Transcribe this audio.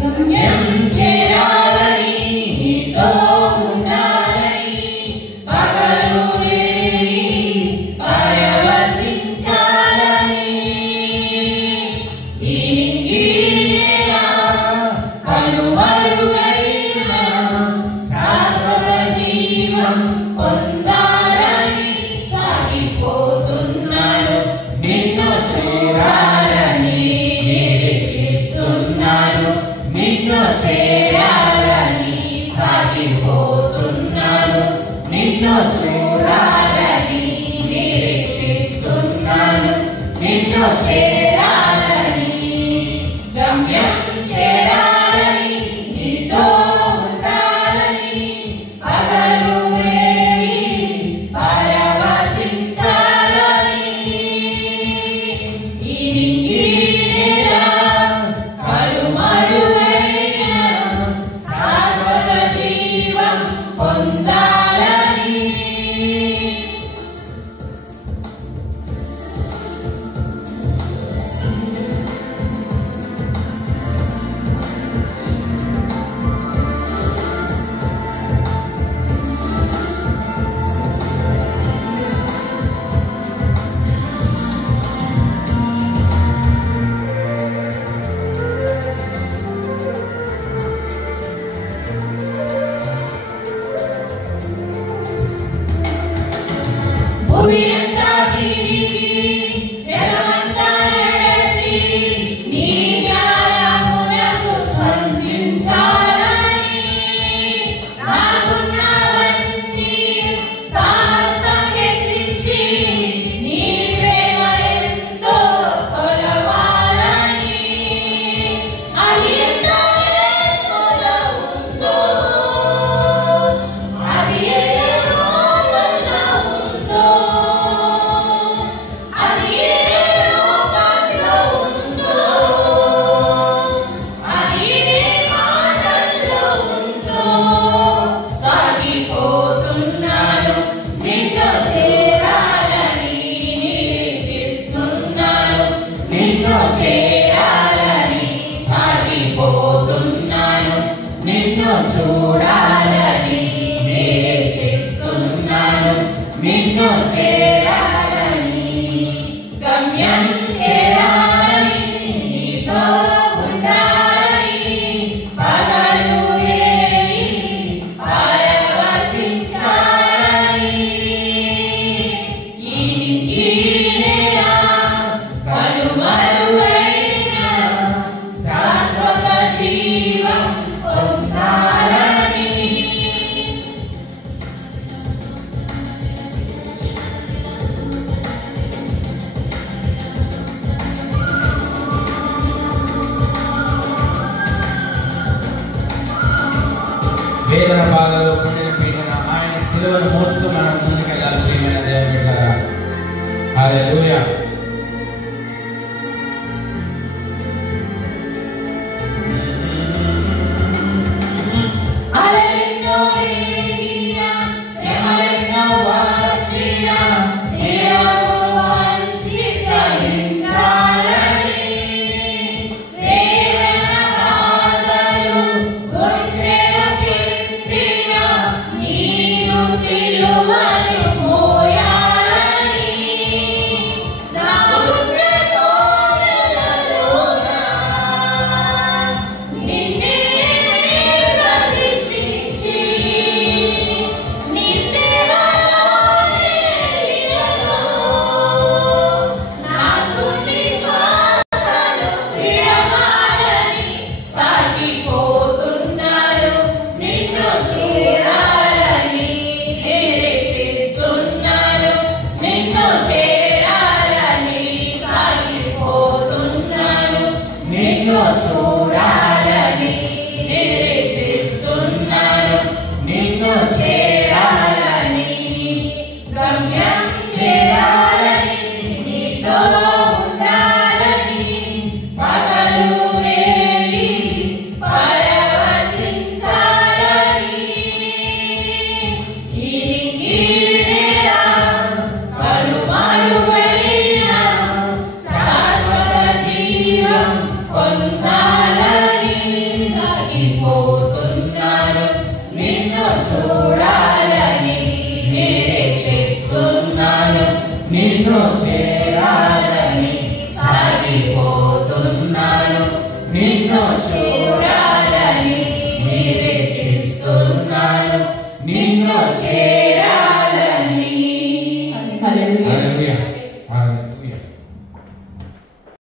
గమ్యం చేరాలని నీతో ఉండాలని పగలు రేయి పరవశించాలని ఈ నేల కనుమరుగైన శాశ్వత జీవం పొందాలని సాగిపోతున్నాను నిన్ను చూడాలని నిరీక్షిస్తున్నాను నిన్ను చేరాలని సాగిపోతున్నాను నిన్ను చూడాలని నిరీక్షిస్తున్నాను నిన్ను చేరాలని గమ్యం చేరాలని నీతో ఉండాలని పగలు రేయి పరవశించాలని ఈ నేల కనుమరుగైన శాశ్వత జీవం పొందాలని భూమియంతా తిరిగి జలమంతా నడచి నీ జ్ఞానమునకు స్పందించాలని నాకున్నవన్నీ సమస్తం హెచ్చించి నీ ప్రేమ ఎంతో కొలవాలని అది ఎంత ఎత్తులో ఉందో అది ఏ రూపంలో ఉందో అది ఏ రూపంలో ఉందో అది ఏ మాటల్లో ఉందో సాగిపోతున్నాను నిన్ను చేరాలని నిరీక్షిస్తున్నాను నిన్ను చేరాలని సాగిపోతున్నాను నిన్ను చూడాలని నిరీక్షిస్తున్నాను నిన్ను చేరాలని గమ్యం చేరాలని నీతో ఉండాలని పగలు రేయి పరవశించాలని ఈ నేల కనుమరుగైన శాశ్వత జీవం పొందాలని వేదన బాధలు పుణ్య పీఠన ఆయన శిలువను మోస్తూ మనం ముందుకెళ్ళాలి ప్రియమైన దేవుని బిడ్డలారా. హల్లెలూయా. అలలెన్నో రేగిన శ్రమలెన్నో వచ్చిన శిరము వంచి సహించాలని వేదన బాధలు గుండెల పిండిన నీరు సిలువను మోయాలని నిన్ను చేరాలని సాగిపోతున్నాను, నిన్ను చూడాలని నిరీక్షిస్తున్నాను, నిన్ను